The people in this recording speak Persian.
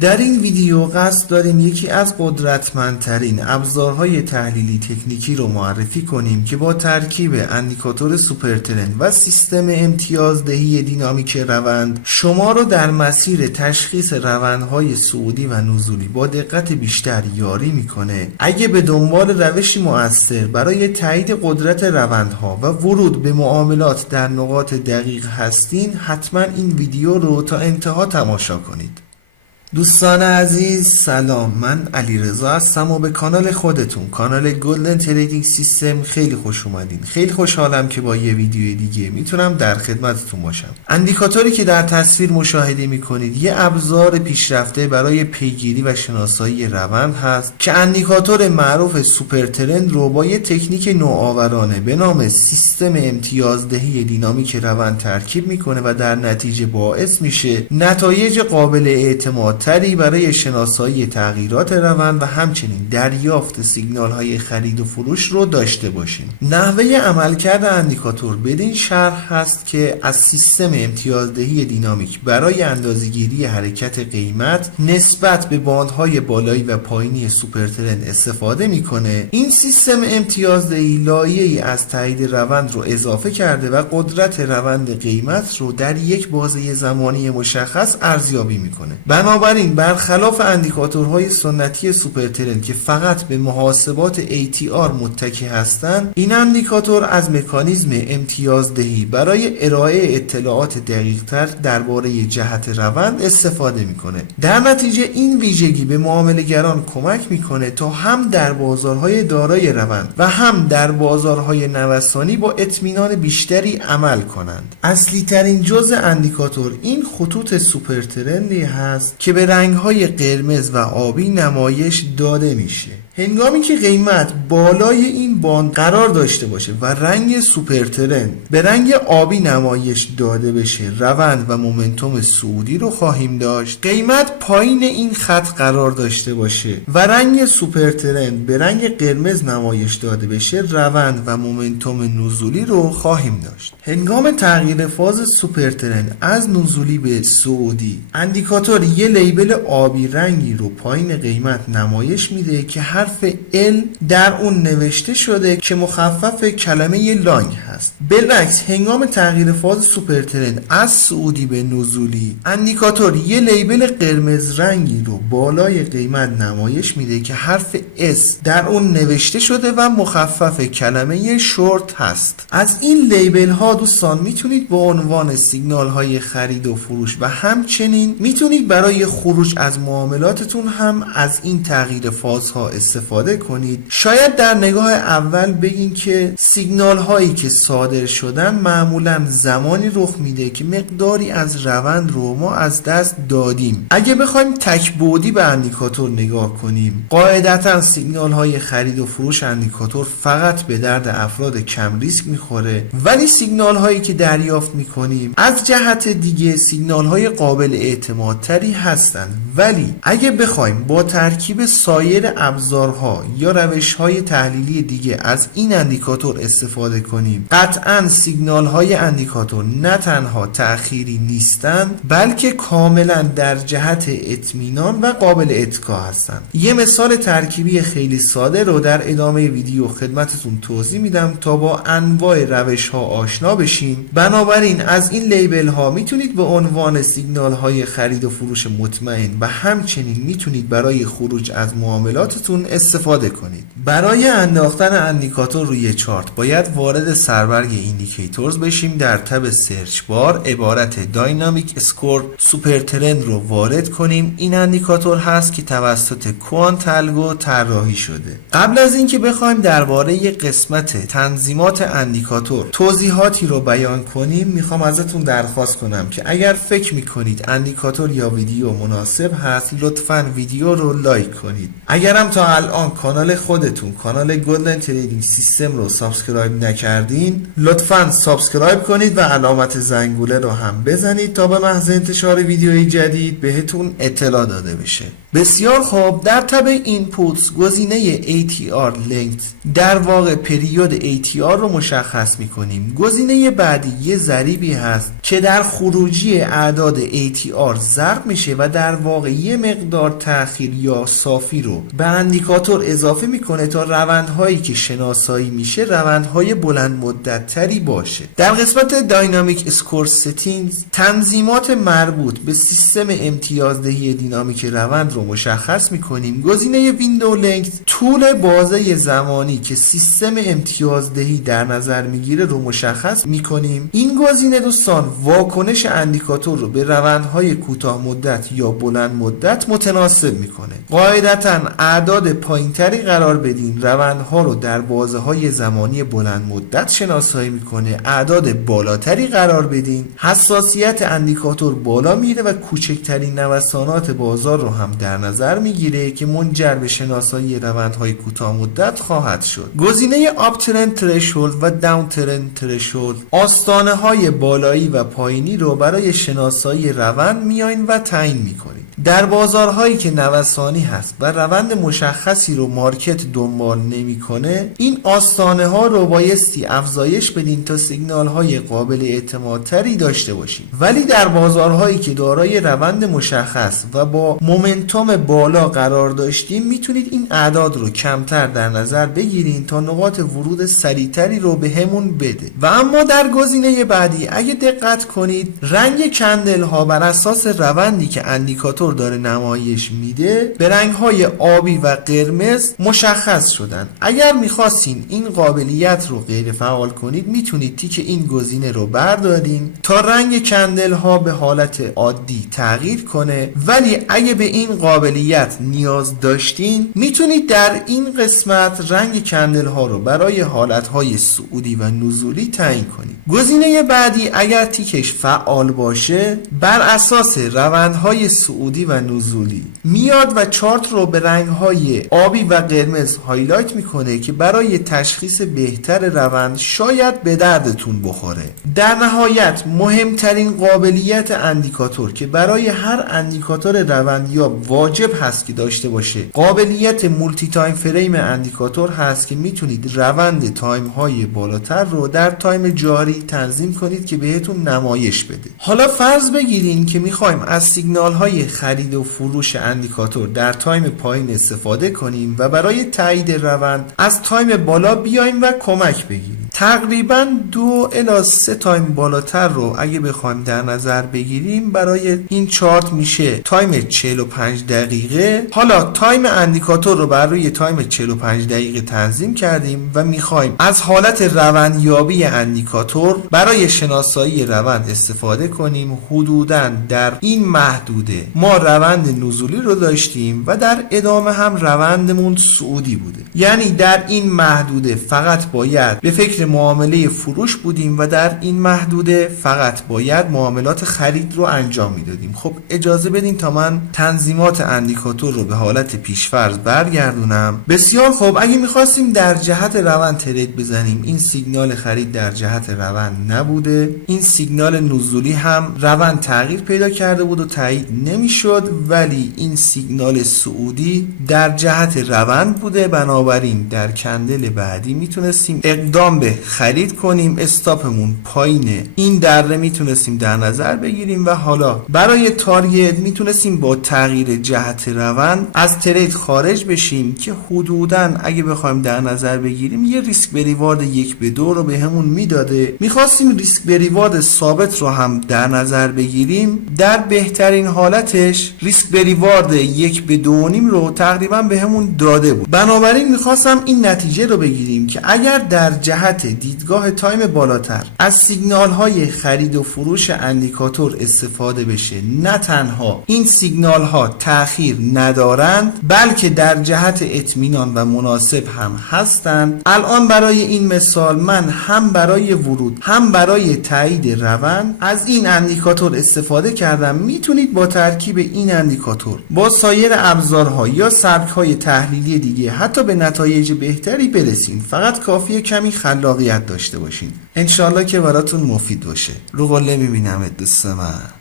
در این ویدیو قصد داریم یکی از قدرتمندترین ابزارهای تحلیلی تکنیکی رو معرفی کنیم که با ترکیب اندیکاتور سوپرترند و سیستم امتیازدهی دینامیک روند شما رو در مسیر تشخیص روندهای صعودی و نزولی با دقت بیشتر یاری میکنه. اگه به دنبال روشی مؤثر برای تایید قدرت روندها و ورود به معاملات در نقاط دقیق هستین، حتما این ویدیو رو تا انتها تماشا کنید. دوستان عزیز سلام، من علیرضا هستم و به کانال خودتون، کانال گلدن تریدینگ سیستم خیلی خوش اومدین. خیلی خوشحالم که با یه ویدیو دیگه میتونم در خدمتتون باشم. اندیکاتوری که در تصویر مشاهده میکنید یه ابزار پیشرفته برای پیگیری و شناسایی روند هست که اندیکاتور معروف سوپرترند رو با یه تکنیک نوآورانه به نام سیستم امتیازدهی دینامیک روند ترکیب میکنه و در نتیجه باعث میشه نتایج قابل اعتماد تری برای شناسایی تغییرات روند و همچنین دریافت سیگنال های خرید و فروش رو داشته باشیم. نحوه عملکرد اندیکاتور بدین شرح هست که از سیستم امتیازدهی دینامیک برای اندازه‌گیری حرکت قیمت نسبت به باندهای بالایی و پایینی سوپرترند استفاده میکنه. این سیستم امتیازدهی لایه‌ای از تایید روند رو اضافه کرده و قدرت روند قیمت رو در یک بازه زمانی مشخص ارزیابی میکنه. بنابراین برخلاف اندیکاتورهای سنتی سوپرترند که فقط به محاسبات ATR متکی هستند، این اندیکاتور از مکانیزم امتیازدهی برای ارائه اطلاعات دقیق‌تر درباره جهت روند استفاده میکنه. در نتیجه این ویژگی به معامله‌گران کمک میکنه تا هم در بازارهای دارای روند و هم در بازارهای نوسانی با اطمینان بیشتری عمل کنند. اصلی ترین جزء اندیکاتور این خطوط سوپرترندی هست که به رنگ‌های قرمز و آبی نمایش داده میشه. هنگامی که قیمت بالای این باند قرار داشته باشه و رنگ سوپرترند به رنگ آبی نمایش داده بشه، روند و مومنتوم صعودی رو خواهیم داشت. قیمت پایین این خط قرار داشته باشه و رنگ سوپرترند به رنگ قرمز نمایش داده بشه، روند و مومنتوم نزولی رو خواهیم داشت. هنگام تغییر فاز سوپرترند از نزولی به صعودی، اندیکاتور یه لیبل آبی رنگی رو پایین قیمت نمایش میده که حرف L در اون نوشته شده که مخفف کلمه لانگ هست. بالعکس هنگام تغییر فاز سوپرترند از صعودی به نزولی، اندیکاتور یه لیبل قرمز رنگی رو بالای قیمت نمایش میده که حرف S در اون نوشته شده و مخفف کلمه شورت هست. از این لیبل ها دوستان میتونید به عنوان سیگنال های خرید و فروش و همچنین میتونید برای خروج از معاملاتتون هم از این تغییر فازها استفاده کنید. شاید در نگاه اول بگین که سیگنال هایی که صادر شدن معمولا زمانی رخ میده که مقداری از روند رو ما از دست دادیم. اگه بخوایم تک بعدی به اندیکاتور نگاه کنیم، قاعدتا سیگنال های خرید و فروش اندیکاتور فقط به درد افراد کم ریسک میخوره، ولی سیگنال هایی که دریافت میکنیم از جهت دیگه سیگنال های قابل اعتماد تری هستند. ولی اگه بخوایم با ترکیب سایر ابزارها یا روش‌های تحلیلی دیگه از این اندیکاتور استفاده کنیم، قطعاً سیگنال‌های اندیکاتور نه تنها تأخیری نیستند بلکه کاملاً در جهت اطمینان و قابل اتکا هستند. یه مثال ترکیبی خیلی ساده رو در ادامه ویدیو خدمتتون توضیح میدم تا با انواع روش‌ها آشنا بشیم. بنابراین از این لیبل ها میتونید به عنوان سیگنال‌های خرید و فروش مطمئن و همچنین میتونید برای خروج از معاملاتتون استفاده کنید. برای انداختن اندیکاتور روی چارت باید وارد سربرگ ایندیکیتورز بشیم. در تب سرچ بار عبارت داینامیک اسکور سوپرترند رو وارد کنیم. این اندیکاتور هست که توسط کوانت الگو طراحی شده. قبل از اینکه بخوایم درباره قسمت تنظیمات اندیکاتور توضیحاتی رو بیان کنیم، میخوام ازتون درخواست کنم که اگر فکر میکنید اندیکاتور یا ویدیو مناسب هست، لطفاً ویدیو رو لایک کنید. اگرم تا الان کانال خودتون، کانال گلدن تریدینگ سیستم رو سابسکرایب نکردین، لطفاً سابسکرایب کنید و علامت زنگوله رو هم بزنید تا به محض انتشار ویدیوی جدید بهتون اطلاع داده بشه. بسیار خوب، در تب اینپوتس گزینه ATR length در واقع پریود ATR رو مشخص میکنیم. گزینه بعدی یه ضریبی هست که در خروجی اعداد ATR ضرب میشه و در واقع یه مقدار تأخیر یا صافی رو به اندیکاتور اضافه میکنه تا روندهایی که شناسایی میشه روندهای بلند مدت تری باشه. در قسمت داینامیک اسکور ستینگز تنظیمات مربوط به سیستم امتیازدهی دینامیک روند رو مشخص میکنیم. گزینه ویندو لنگث طول بازه زمانی که سیستم امتیازدهی در نظر میگیره رو مشخص میکنیم. این گزینه دوستان واکنش اندیکاتور رو به روندهای کوتاه مدت یا بلند مدت متناسب میکنه. قاعدتاً اعداد پایینتری قرار بدین روندها رو در بازه های زمانی بلند مدت شناسایی میکنه، اعداد بالاتری قرار بدین حساسیت اندیکاتور بالا میره و کوچکترین نوسانات بازار رو هم در نظر میگیره که منجر به شناسایی روندهای کوتاه مدت خواهد شد. گزینه آپ ترند ترشولد و داون ترند ترشولد آستانه های بالایی و پایینی رو برای شناسایی روند میاین و تعیین میکنید. در بازارهایی که نوسانی هست و روند مشخصی رو مارکت دنبال نمیکنه، این آستانه ها رو بایستی افزایش بدین تا سیگنال های قابل اعتمادتری داشته باشین. ولی در بازارهایی که دارای روند مشخص و با مومنتوم بالا قرار داشتیم میتونید این اعداد رو کمتر در نظر بگیرین تا نقاط ورود سریعتری رو به همون بده. و اما در گزینه بعدی اگه دقت کنید رنگ کندل ها بر اساس روندی که اندیکاتور داره نمایش میده به رنگ های آبی و قرمز مشخص شدن. اگر میخواستین این قابلیت رو غیر فعال کنید میتونید تیک این گزینه رو بردارین تا رنگ کندل ها به حالت عادی تغییر کنه، ولی اگه به این قابلیت نیاز داشتین میتونید در این قسمت رنگ کندل ها رو برای حالت های صعودی و نزولی تعیین کنید. گزینه بعدی اگر تیکش فعال باشه بر اساس روندهای صعودی و نزولی میاد و چارت رو به رنگ‌های آبی و قرمز هایلایت میکنه که برای تشخیص بهتر روند شاید به دردتون بخوره. در نهایت مهمترین قابلیت اندیکاتور که برای هر اندیکاتور روندیاب واجب هست که داشته باشه قابلیت مولتی تایم فریم اندیکاتور هست که میتونید روند تایم های بالاتر رو در تایم جاری تنظیم کنید که بهتون نمایش بده. حالا فرض بگیرین که میخوایم از سیگنال های خرید و فروش اندیکاتور در تایم پایین استفاده کنیم و برای تایید روند از تایم بالا بیایم و کمک بگیریم. تقریبا 2 الی 3 تایم بالاتر رو اگه بخوایم در نظر بگیریم برای این چارت میشه تایم 45 دقیقه. حالا تایم اندیکاتور رو بر روی تایم 45 دقیقه تنظیم کردیم و میخوایم از حالت روندیابی اندیکاتور برای شناسایی روند استفاده کنیم. حدوداً در این محدوده ما روند نزولی رو داشتیم و در ادامه هم روندمون صعودی بوده، یعنی در این محدوده فقط باید به فکر معامله فروش بودیم و در این محدوده فقط باید معاملات خرید رو انجام میدادیم. خب اجازه بدین تا من تنظیمات اندیکاتور رو به حالت پیشفرض برگردونم. بسیار خوب، اگه میخواستیم در جهت روند ترید بزنیم این سیگنال خرید در جهت روند نبوده، این سیگنال نزولی هم روند تغییر پیدا کرده بود و تایید نمیشد، ولی این سیگنال صعودی در جهت روند بوده. بنابراین در کندل بعدی میتونستیم اقدام به خرید کنیم، استاپمون پایینه، این دره میتونستیم در نظر بگیریم و حالا برای تارگت میتونستیم با تغییر جهت روند از ترید خارج بشیم که حدوداً اگه بخوایم در نظر بگیریم یه ریسک به ریوارد 1/2 رو به همون میداده. میخواستیم ریسک به ریوارد ثابت رو هم در نظر بگیریم، در بهترین حالتش ریسک به ریوارد 1/2.5 رو تقریبا به همون داده بود. بنابراین میخواستم این نتیجه رو بگیریم که اگر در جهت جهت دیدگاه تایم بالاتر از سیگنال های خرید و فروش اندیکاتور استفاده بشه، نه تنها این سیگنال ها تأخیر ندارند بلکه در جهت اطمینان و مناسب هم هستند. الان برای این مثال من هم برای ورود هم برای تایید روند از این اندیکاتور استفاده کردم. میتونید با ترکیب این اندیکاتور با سایر ابزارها یا سبک‌های تحلیلی دیگه حتی به نتایج بهتری برسین. فقط کافیه کمی خلاقیت داشته باشین. انشالله که براتون مفید باشه. رو قله میبینم دوست من.